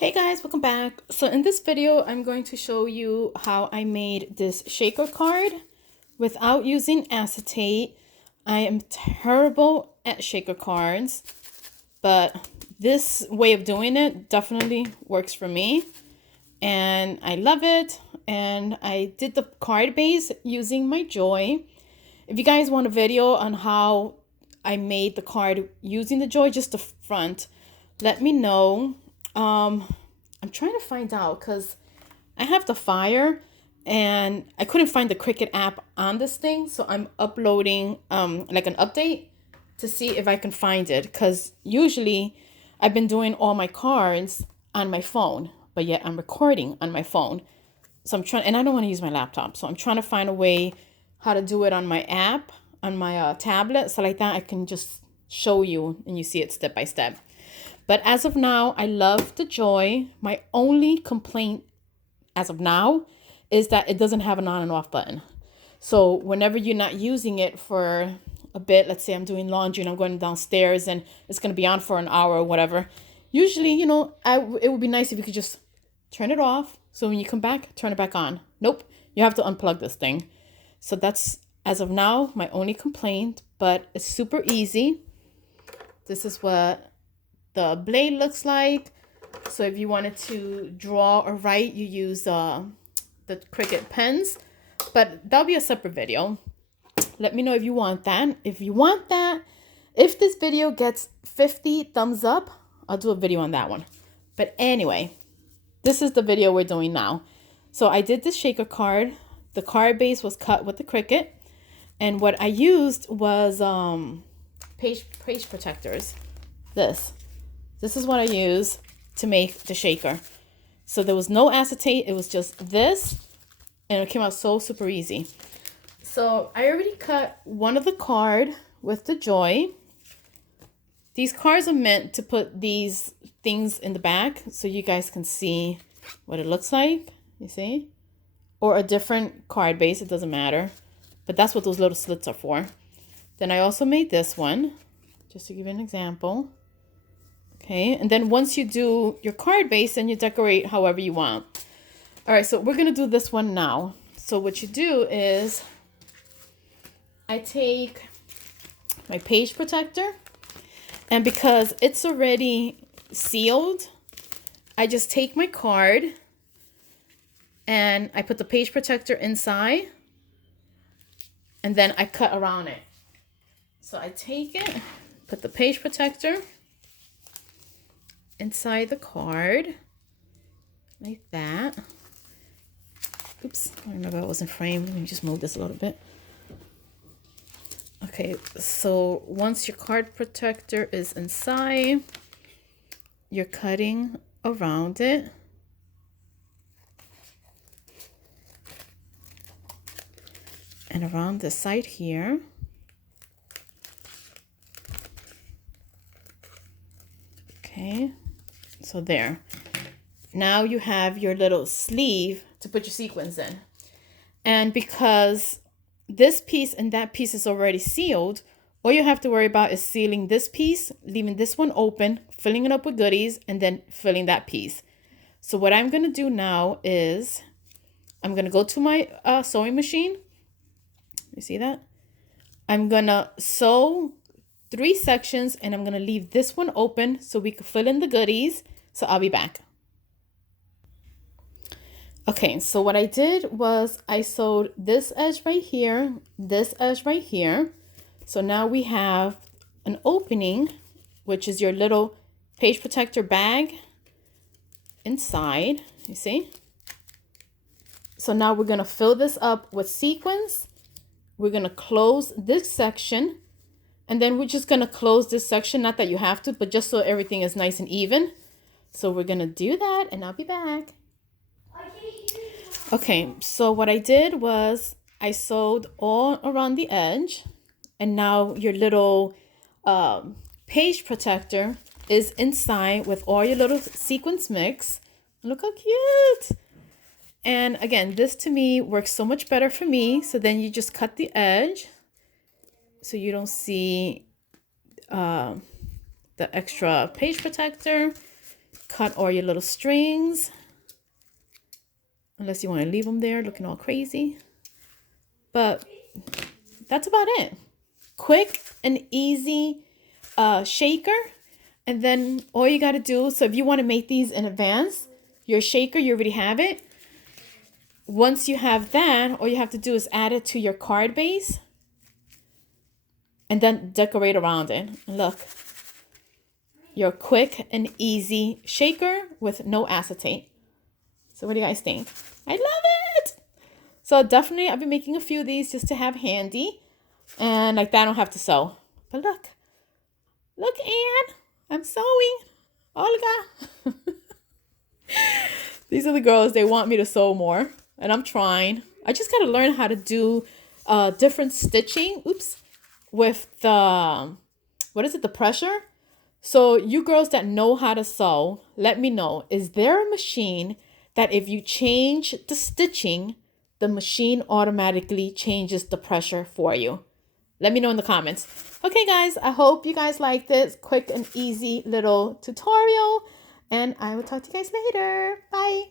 Hey guys, welcome back. So in this video, I'm going to show you how I made this shaker card without using acetate. I am terrible at shaker cards, but this way of doing it definitely works for me and I love it. And I did the card base using my Joy. If you guys want a video on how I made the card using the Joy, just the front, let me know. I'm trying to find out because I have the Fire and I couldn't find the Cricut app on this thing, so I'm uploading like an update to see if I can find it, because usually I've been doing all my cards on my phone, but yet I'm recording on my phone. So I'm trying, and I don't want to use my laptop, so I'm trying to find a way how to do it on my app, on my tablet, so like that I can just show you and you see it step by step. But as of now, I love the Joy. My only complaint as of now is that it doesn't have an on and off button. So whenever you're not using it for a bit, let's say I'm doing laundry and I'm going downstairs and it's going to be on for an hour or whatever, usually, it would be nice if you could just turn it off. So when you come back, turn it back on. Nope, you have to unplug this thing. So that's, as of now, my only complaint, but it's super easy. This is what the blade looks like. So if you wanted to draw or write, you use the Cricut pens, but that'll be a separate video. Let me know if you want that. If this video gets 50 thumbs up, I'll do a video on that one. But anyway, this is the video we're doing now. So I did this shaker card. The card base was cut with the Cricut, and what I used was page protectors. This is what I use to make the shaker. So there was no acetate, it was just this, and it came out so super easy. So I already cut one of the card with the Joy. These cards are meant to put these things in the back so you guys can see what it looks like, you see? Or a different card base, it doesn't matter. But that's what those little slits are for. Then I also made this one, just to give you an example. Okay, and then once you do your card base, then you decorate however you want. All right, so we're gonna do this one now. So what you do is I take my page protector, and because it's already sealed, I just take my card and I put the page protector inside, and then I cut around it. So I take it, put the page protector inside the card like that. Oops, I remember I wasn't framed. Let me just move this a little bit. Okay, so once your card protector is inside, you're cutting around it. And around the side here. Okay. So there. Now you have your little sleeve to put your sequins in. And because this piece and that piece is already sealed, all you have to worry about is sealing this piece, leaving this one open, filling it up with goodies, and then filling that piece. So what I'm going to do now is I'm going to go to my sewing machine. You see that? I'm going to sew 3 sections, and I'm going to leave this one open so we can fill in the goodies. So I'll be back. Okay, so what I did was I sewed this edge right here, this edge right here. So now we have an opening, which is your little page protector bag inside, you see? So now we're gonna fill this up with sequins. We're gonna close this section, and then we're just gonna close this section, not that you have to, but just so everything is nice and even. So we're gonna do that, and I'll be back. Okay, so what I did was I sewed all around the edge, and now your little page protector is inside with all your little sequins mix. Look how cute! And again, this to me works so much better for me. So then you just cut the edge so you don't see the extra page protector. cut all your little strings. Unless you want to leave them there looking all crazy. But that's about it. Quick and easy shaker. And then all you got to do, so if you want to make these in advance, your shaker, you already have it. Once you have that, all you have to do is add it to your card base. And then decorate around it. And look. Your quick and easy shaker with no acetate. So what do you guys think? I love it. So definitely I've been making a few of these just to have handy. And like that I don't have to sew. But look. Look, Anne. I'm sewing. Olga. These are the girls. They want me to sew more. And I'm trying. I just got to learn how to do different stitching. Oops. With the, what is it? The pressure. So you girls that know how to sew, let me know. Is there a machine that if you change the stitching, the machine automatically changes the pressure for you? Let me know in the comments. Okay, guys, I hope you guys like this quick and easy little tutorial. And I will talk to you guys later. Bye.